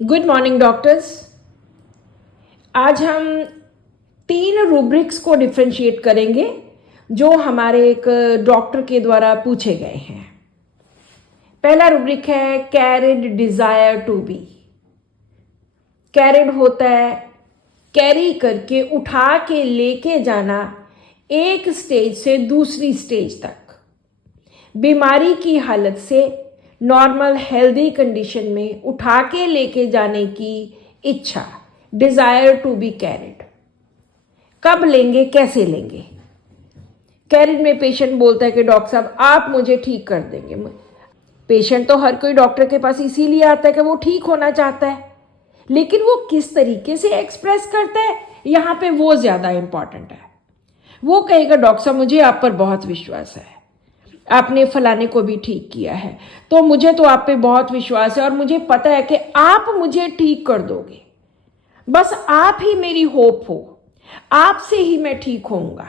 Good morning doctors. आज हम 3 rubrics को डिफ्रेंशिएट करेंगे जो हमारे एक डॉक्टर के द्वारा पूछे गए हैं। पहला रूब्रिक है carried desire to be. Carried होता है कैरी करके, उठा के लेके जाना एक स्टेज से दूसरी स्टेज तक, बीमारी की हालत से नॉर्मल हेल्दी कंडीशन में उठा के लेके जाने की इच्छा, डिजायर टू बी कैरिड। कब लेंगे, कैसे लेंगे? कैरिड में पेशेंट बोलता है कि डॉक्टर साहब आप मुझे ठीक कर देंगे। पेशेंट तो हर कोई डॉक्टर के पास इसीलिए आता है कि वो ठीक होना चाहता है, लेकिन वो किस तरीके से एक्सप्रेस करता है, यहाँ पे वो ज़्यादा इंपॉर्टेंट है। वो कहेगा डॉक्टर साहब मुझे आप पर बहुत विश्वास है, आपने फलाने को भी ठीक किया है, तो मुझे तो आप पे बहुत विश्वास है और मुझे पता है कि आप मुझे ठीक कर दोगे, बस आप ही मेरी होप हो, आपसे ही मैं ठीक होऊंगा,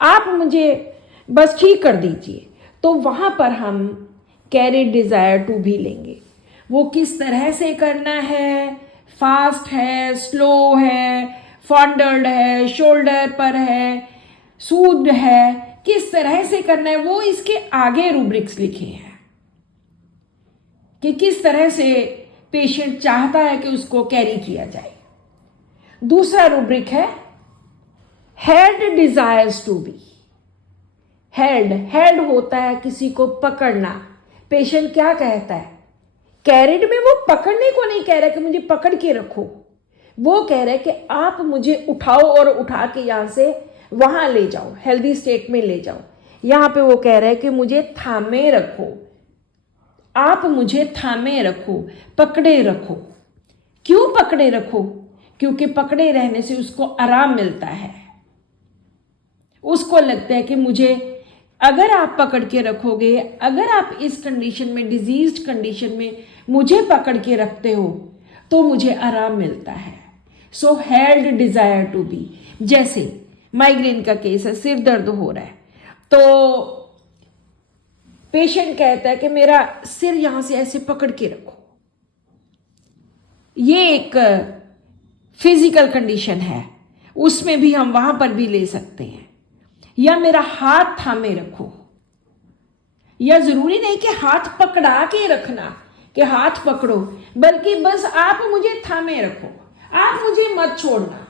आप मुझे बस ठीक कर दीजिए। तो वहाँ पर हम कैरिड डिज़ायर टू भी लेंगे। वो किस तरह से करना है, फास्ट है, स्लो है, फॉन्डर्ड है, शोल्डर पर है, सूद है, किस तरह से करना है, वो इसके आगे रूब्रिक्स लिखे हैं कि किस तरह से पेशेंट चाहता है कि उसको कैरी किया जाए। दूसरा रूब्रिक है held desires to be. Held होता है किसी को पकड़ना। पेशेंट क्या कहता है, कैरिड में वो पकड़ने को नहीं कह रहा कि मुझे पकड़ के रखो, वो कह रहा है कि आप मुझे उठाओ और उठा के यहां से वहां ले जाओ, हेल्दी स्टेट में ले जाओ। यहां पे वो कह रहा है कि मुझे थामे रखो, आप मुझे थामे रखो, पकड़े रखो। क्यों पकड़े रखो? क्योंकि पकड़े रहने से उसको आराम मिलता है। उसको लगता है कि मुझे अगर आप पकड़ के रखोगे, अगर आप इस कंडीशन में, डिजीज्ड कंडीशन में मुझे पकड़ के रखते हो तो मुझे आराम मिलता है। सो हेल्ड डिजायर टू बी। जैसे माइग्रेन का केस है, सिर दर्द हो रहा है, तो पेशेंट कहता है कि मेरा सिर यहां से ऐसे पकड़ के रखो। ये एक फिजिकल कंडीशन है, उसमें भी हम वहां पर भी ले सकते हैं। या मेरा हाथ थामे रखो, या जरूरी नहीं कि हाथ पकड़ा के रखना कि हाथ पकड़ो, बल्कि बस आप मुझे थामे रखो, आप मुझे मत छोड़ना।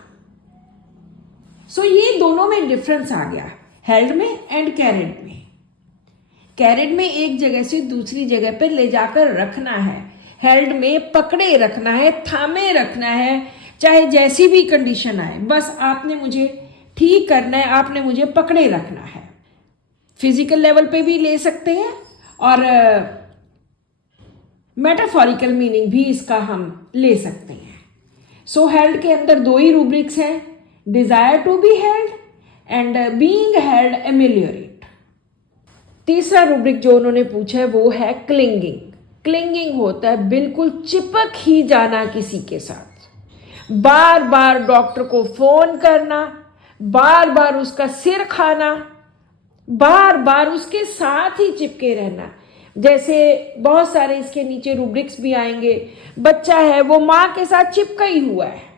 सो ये दोनों में डिफरेंस आ गया, हेल्ड में एंड कैरिड में। कैरिड में एक जगह से दूसरी जगह पर ले जाकर रखना है, हेल्ड में पकड़े रखना है, थामे रखना है, चाहे जैसी भी कंडीशन आए, बस आपने मुझे ठीक करना है, आपने मुझे पकड़े रखना है। फिजिकल लेवल पे भी ले सकते हैं और मेटाफोरिकल मीनिंग भी इसका हम ले सकते हैं। सो हेल्ड के अंदर 2 ही रूब्रिक्स हैं, desire to be held and being held ameliorate. तीसरा रूब्रिक जो उन्होंने पूछा है वो है क्लिंगिंग। क्लिंगिंग होता है बिल्कुल चिपक ही जाना किसी के साथ, बार बार डॉक्टर को फोन करना, बार बार उसका सिर खाना, बार बार उसके साथ ही चिपके रहना। जैसे बहुत सारे इसके नीचे रूब्रिक्स भी आएंगे। बच्चा है वो माँ के साथ चिपका ही हुआ है,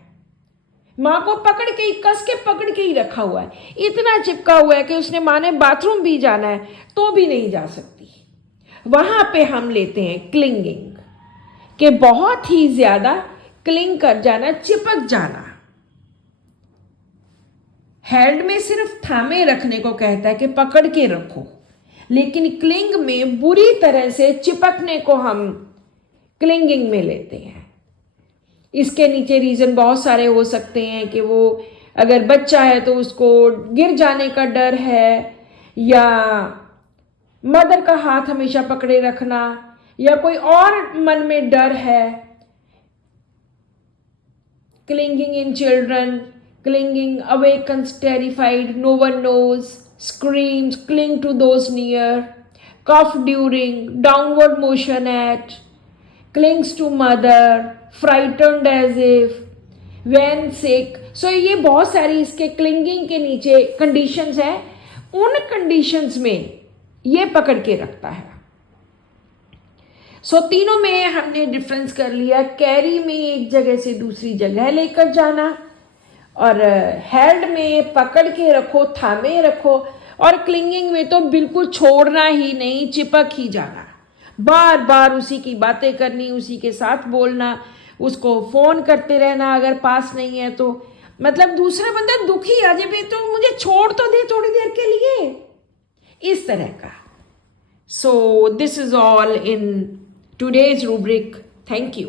माँ को पकड़ के ही, कस के पकड़ के ही रखा हुआ है, इतना चिपका हुआ है कि उसने माँ ने बाथरूम भी जाना है तो भी नहीं जा सकती। वहां पे हम लेते हैं क्लिंगिंग, कि बहुत ही ज्यादा क्लिंग कर जाना, चिपक जाना। हेल्ड में सिर्फ थामे रखने को कहता है कि पकड़ के रखो, लेकिन क्लिंग में बुरी तरह से चिपकने को हम क्लिंगिंग में लेते हैं। इसके नीचे रीजन बहुत सारे हो सकते हैं कि वो अगर बच्चा है तो उसको गिर जाने का डर है, या मदर का हाथ हमेशा पकड़े रखना, या कोई और मन में डर है। Clinging in children, clinging awakens terrified, no one knows, screams, cling to those near, cough during, downward motion at, clings to mother, frightened as if, when sick. So ये बहुत सारी इसके clinging के नीचे conditions हैं, उन conditions में ये पकड़ के रखता है। सो तीनों में हमने डिफरेंस कर लिया। कैरी में एक जगह से दूसरी जगह लेकर जाना, और हेल्ड में पकड़ के रखो, थामे रखो, और क्लिंगिंग में तो बिल्कुल छोड़ना ही नहीं, चिपक ही जाना, बार बार उसी की बातें करनी, उसी के साथ बोलना, उसको फोन करते रहना अगर पास नहीं है तो, मतलब दूसरा बंदा दुखी आ जाए तो मुझे छोड़ तो दे थोड़ी देर के लिए, इस तरह का। So this is all in today's rubric. Thank you.